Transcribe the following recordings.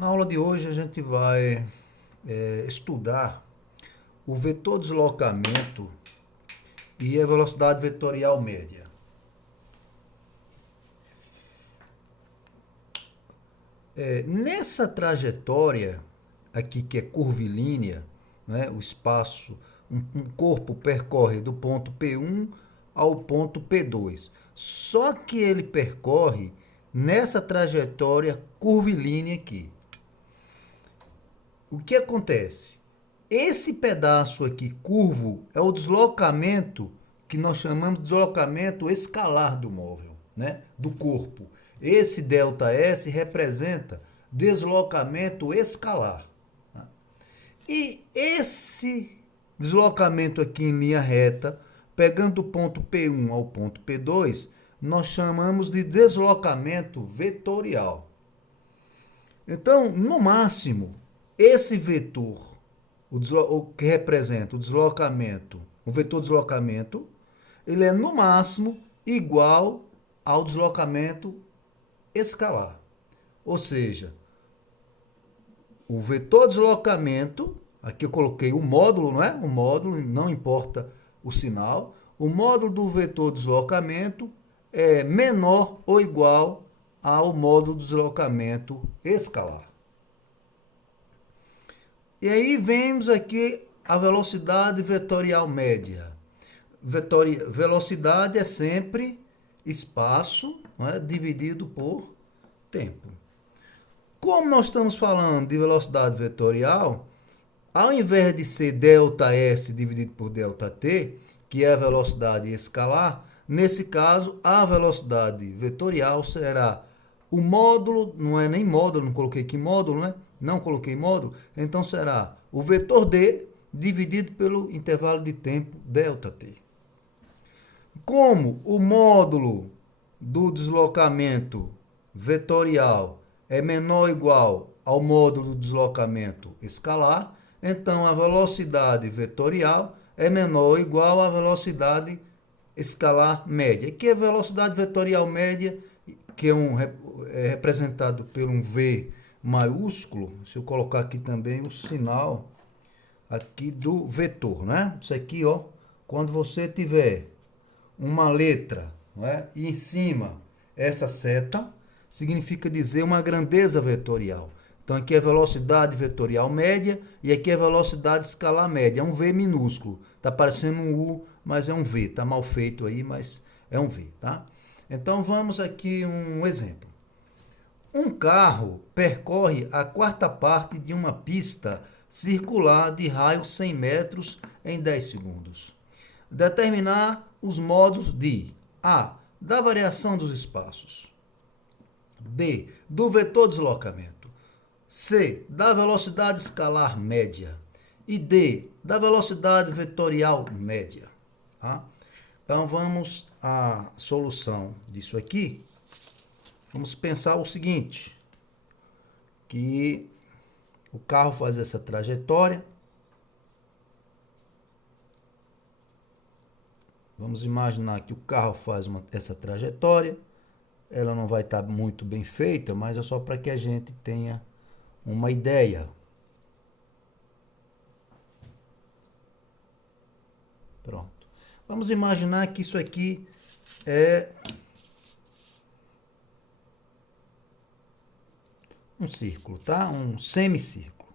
Na aula de hoje a gente vai estudar o vetor deslocamento e a velocidade vetorial média. Nessa trajetória aqui que é curvilínea, né, o espaço, um corpo percorre do ponto P1 ao ponto P2. Só que ele percorre nessa trajetória curvilínea aqui. O que acontece? Esse pedaço aqui curvo é o deslocamento que nós chamamos de deslocamento escalar do móvel, né? Do corpo. Esse ΔS representa deslocamento escalar. Tá? E esse deslocamento aqui em linha reta, pegando do ponto P1 ao ponto P2, nós chamamos de deslocamento vetorial. Então, no máximo, esse vetor, o que representa o deslocamento, o vetor deslocamento, ele é no máximo igual ao deslocamento escalar. Ou seja, o vetor deslocamento, aqui eu coloquei o módulo, não é? O módulo, não importa o sinal, o módulo do vetor deslocamento é menor ou igual ao módulo do deslocamento escalar. E aí vemos aqui a velocidade vetorial média. Velocidade é sempre espaço, não é, dividido por tempo. Como nós estamos falando de velocidade vetorial, ao invés de ser ΔS dividido por ΔT, que é a velocidade escalar, nesse caso a velocidade vetorial será o módulo, não é nem módulo, não coloquei aqui módulo, né? Não coloquei módulo, então será o vetor D dividido pelo intervalo de tempo ΔT. Como o módulo do deslocamento vetorial é menor ou igual ao módulo do deslocamento escalar, então a velocidade vetorial é menor ou igual à velocidade escalar média, que é a velocidade vetorial média, que é representado por um V maiúsculo. Se eu colocar aqui também o sinal aqui do vetor, né? Isso aqui, ó, quando você tiver uma letra, não é? E em cima essa seta, significa dizer uma grandeza vetorial. Então aqui é velocidade vetorial média e aqui é velocidade escalar média. É um V minúsculo. Está parecendo um U, mas é um V. Está mal feito aí, mas é um V, tá? Então vamos aqui um exemplo. Um carro percorre a quarta parte de uma pista circular de raio 100 metros em 10 segundos. Determinar os modos de A. Da variação dos espaços. B. Do vetor deslocamento. C. Da velocidade escalar média. E D. Da velocidade vetorial média. Tá? Então vamos à solução disso aqui. Vamos pensar o seguinte, que o carro faz essa trajetória. Vamos imaginar que o carro faz essa trajetória. Ela não vai estar muito bem feita, mas é só para que a gente tenha uma ideia. Pronto. Vamos imaginar que isso aqui é um círculo, tá? Um semicírculo.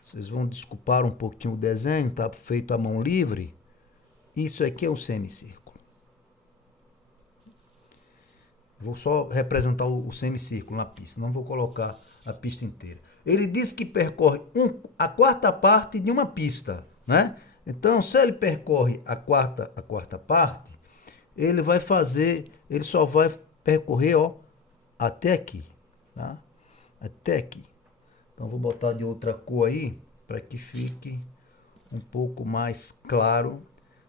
Vocês vão desculpar um pouquinho o desenho, tá feito à mão livre. Isso aqui é um semicírculo. Vou só representar o semicírculo na pista, não vou colocar a pista inteira. Ele diz que percorre a quarta parte de uma pista, né? Então, se ele percorre a quarta parte, ele só vai percorrer, ó, até aqui, tá? Até aqui. Então, vou botar de outra cor aí, para que fique um pouco mais claro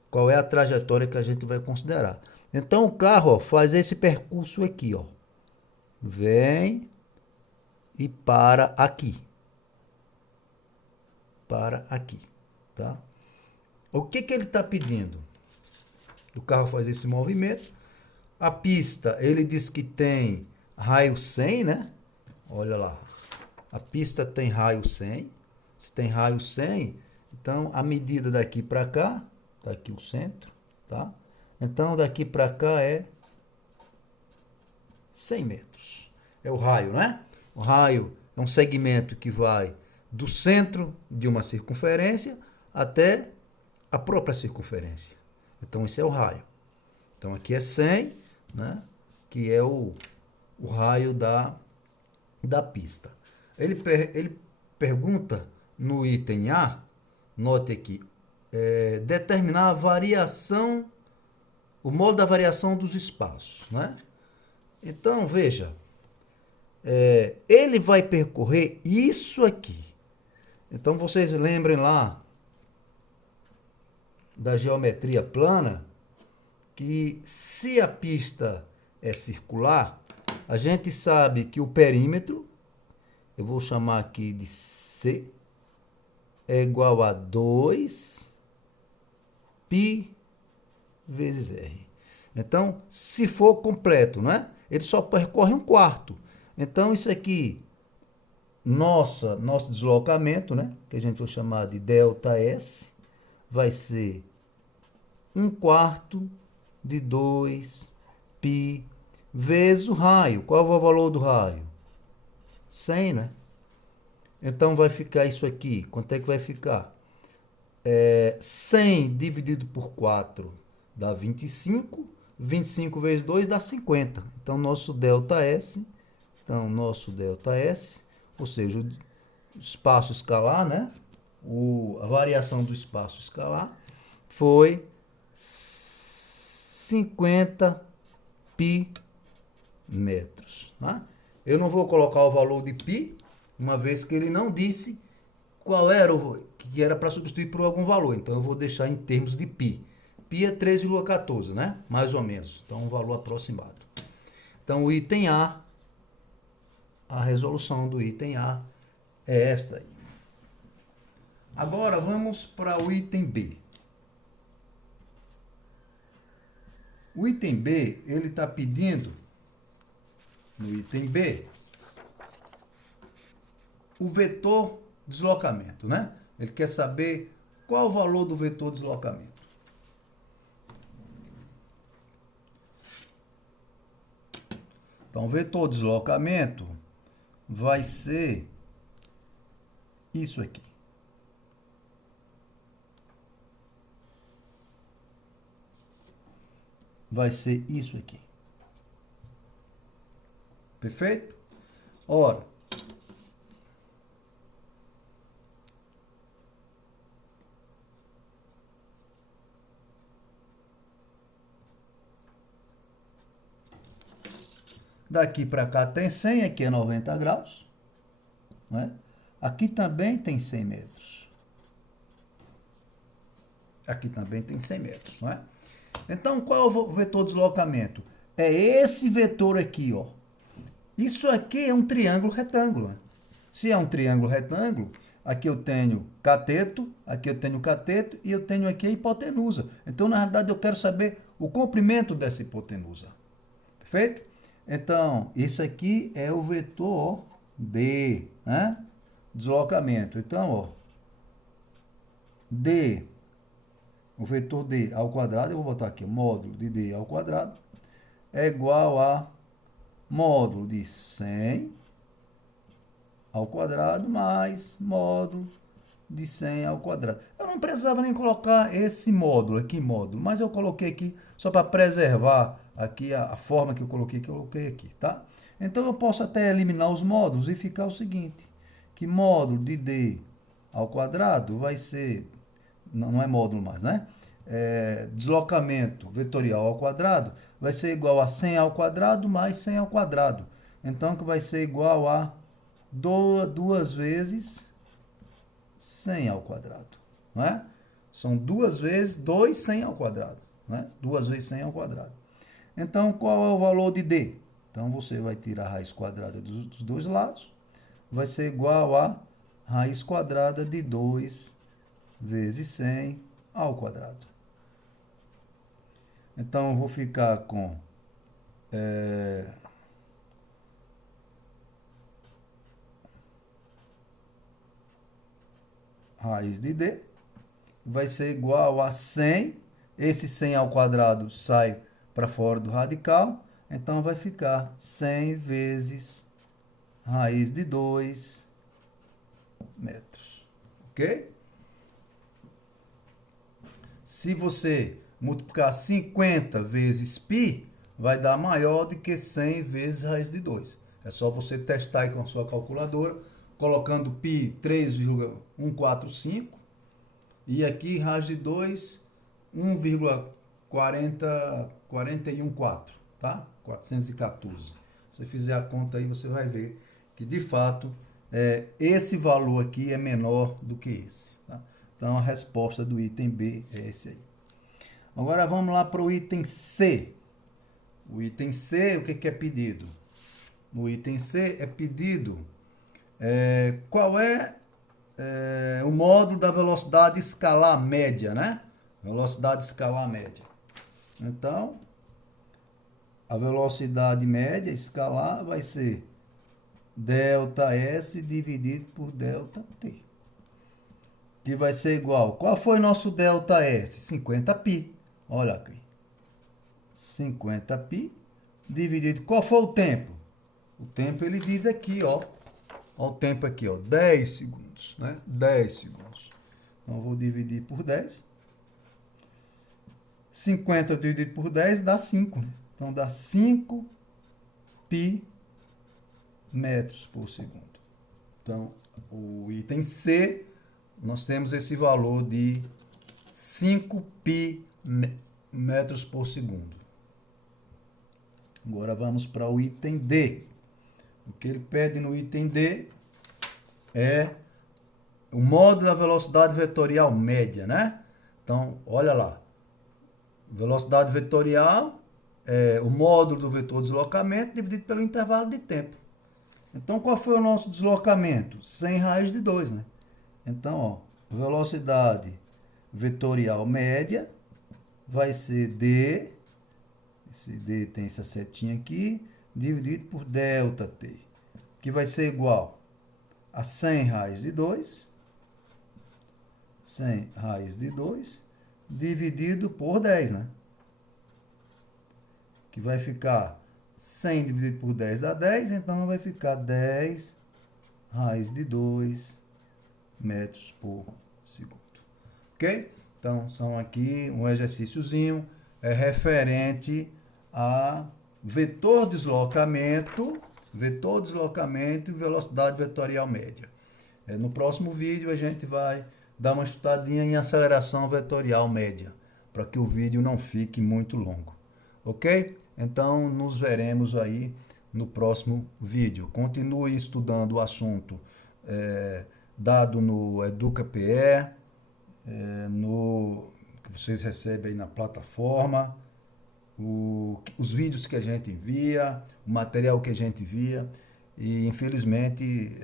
qual é a trajetória que a gente vai considerar. Então, o carro, ó, faz esse percurso aqui, ó. Vem e para aqui. Para aqui, tá? O que ele está pedindo? O carro faz esse movimento. A pista, ele diz que tem raio 100, né? Olha lá. A pista tem raio 100. Se tem raio 100, então a medida daqui para cá, tá aqui o centro, tá? Então daqui para cá é 100 metros. É o raio, né? O raio é um segmento que vai do centro de uma circunferência até a própria circunferência. Então, esse é o raio. Então, aqui é 100, né? Que é o raio da pista. Ele pergunta no item A, note aqui, determinar a variação, o modo da variação dos espaços, né? Então, veja, ele vai percorrer isso aqui. Então, vocês lembrem lá da geometria plana, que se a pista é circular, a gente sabe que o perímetro, eu vou chamar aqui de C, é igual a 2 π vezes R. Então, se for completo, né? Ele só percorre um quarto. Então, isso aqui, nosso deslocamento, né? Que a gente vai chamar de ΔS, vai ser 1/4 de 2 π vezes o raio. Qual é o valor do raio? 100, né? Então vai ficar isso aqui. Quanto é que vai ficar? 100 dividido por 4 dá 25. 25 vezes 2 dá 50. Então nosso ΔS, ou seja, o espaço escalar, né? A variação do espaço escalar foi 50 π metros. Tá? Eu não vou colocar o valor de π, uma vez que ele não disse qual era que era para substituir por algum valor. Então eu vou deixar em termos de π. π é 3,14, né? Mais ou menos. Então um valor aproximado. Então o item A, a resolução do item A é esta aí. Agora vamos para o item B. O item B, ele está pedindo, no item B, o vetor deslocamento, né? Ele quer saber qual o valor do vetor deslocamento. Então, o vetor deslocamento vai ser isso aqui. Vai ser isso aqui. Perfeito? Ora, daqui para cá tem 100, aqui é 90 graus. Né? Aqui também tem 100 metros. Aqui também tem 100 metros. Né? Então, qual é o vetor deslocamento? É esse vetor aqui, ó. Isso aqui é um triângulo retângulo. Né? Se é um triângulo retângulo, aqui eu tenho cateto, aqui eu tenho cateto e eu tenho aqui a hipotenusa. Então, na realidade, eu quero saber o comprimento dessa hipotenusa. Perfeito? Então, isso aqui é o vetor D, né? Deslocamento. Então, ó, D, o vetor D ao quadrado, eu vou botar aqui, módulo de D ao quadrado, é igual a módulo de 100 ao quadrado mais módulo de 100 ao quadrado. Eu não precisava nem colocar esse módulo aqui, mas eu coloquei aqui só para preservar aqui a forma que eu coloquei aqui, tá? Então eu posso até eliminar os módulos e ficar o seguinte, que módulo de D ao quadrado vai ser, não é módulo mais, né? Deslocamento vetorial ao quadrado vai ser igual a 100 ao quadrado mais 100 ao quadrado. Então, que vai ser igual a 2 vezes 100 ao quadrado. Não é? São 2 vezes 2 100 ao quadrado. Não é? 2 vezes 100 ao quadrado. Então, qual é o valor de D? Então, você vai tirar a raiz quadrada dos dois lados. Vai ser igual a raiz quadrada de 2 vezes 100 ao quadrado. Então, eu vou ficar com raiz de D vai ser igual a 100. Esse 100 ao quadrado sai para fora do radical. Então, vai ficar 100 vezes raiz de 2 metros. Ok? Se você multiplicar 50 vezes π, vai dar maior do que 100 vezes raiz de 2. É só você testar aí com a sua calculadora, colocando π 3,145 e aqui raiz de 2, 1,414, tá? 414. Se você fizer a conta aí, você vai ver que de fato esse valor aqui é menor do que esse. Tá? Então a resposta do item B é esse aí. Agora vamos lá para o item C. O item C, o que é pedido? No item C é pedido qual é o módulo da velocidade escalar média, né? Velocidade escalar média. Então, a velocidade média escalar vai ser ΔS dividido por ΔT. Que vai ser igual. Qual foi nosso ΔS? 50π. Olha aqui. 50π dividido. Qual foi o tempo? O tempo ele diz aqui, ó. Olha o tempo aqui, ó. 10 segundos, né? 10 segundos. Então, eu vou dividir por 10. 50 dividido por 10 dá 5, né? Então, dá 5π metros por segundo. Então, o item C, nós temos esse valor de 5π metros por segundo. Agora, vamos para o item D. O que ele pede no item D é o módulo da velocidade vetorial média, né? Então, olha lá. Velocidade vetorial é o módulo do vetor deslocamento dividido pelo intervalo de tempo. Então, qual foi o nosso deslocamento? 100 raiz de 2, né? Então, ó, velocidade vetorial média vai ser D, esse D tem essa setinha aqui, dividido por ΔT, que vai ser igual a 100 raiz de 2, 100 raiz de 2, dividido por 10, né? Que vai ficar 100 dividido por 10 dá 10, então vai ficar 10 raiz de 2 metros por segundo. Ok? Então, são aqui um exercíciozinho referente a vetor deslocamento e velocidade vetorial média. No próximo vídeo a gente vai dar uma estudadinha em aceleração vetorial média, para que o vídeo não fique muito longo. Ok? Então, nos veremos aí no próximo vídeo. Continue estudando o assunto dado no EducaPE, que vocês recebem aí na plataforma, os vídeos que a gente envia, o material que a gente envia, e infelizmente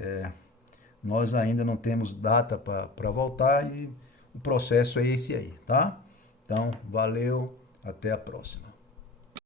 nós ainda não temos data para voltar e o processo é esse aí, tá? Então, valeu, até a próxima.